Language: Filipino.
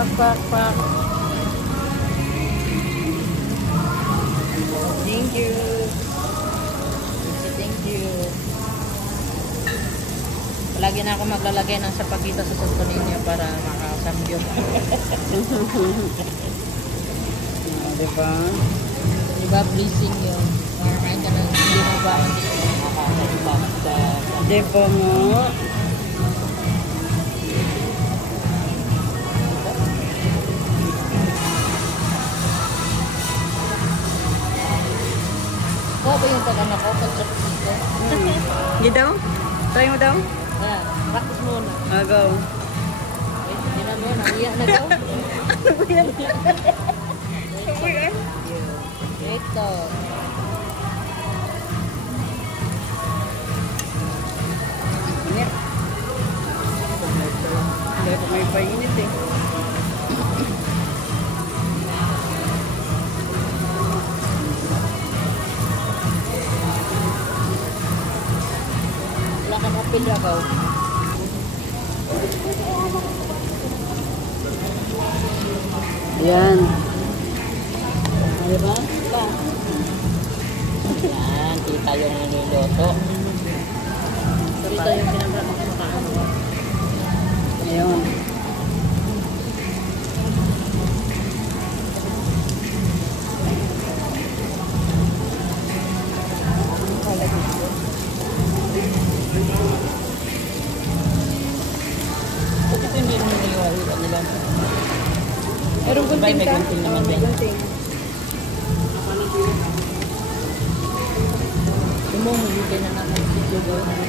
Pak, pak, pak. Thank you. Thank you. Palagi na ako maglalagay ng sapagita sa susto ninyo para makasambyo. Diba? Diba, blessing yun. Maramain ka na hindi mo ba Diba mo? ko ba yung pag-ano ko? Pag-chok dito? Hindi daw? Try mo daw? Ah, practice muna. Go. Hindi na doon. Nangiyak na daw. Ano ba yan? Ito. Init. Hindi ko may painit eh. Wala ka mapil na ba? Yan. Diba? Diba? Yan, kita yung niluluto. Kita yung pinagkakamakaan. Ayun. Bakit hindi mo niliwala nila? Meron gunting ka? May gunting naman din. Yung mo, hindi na naman.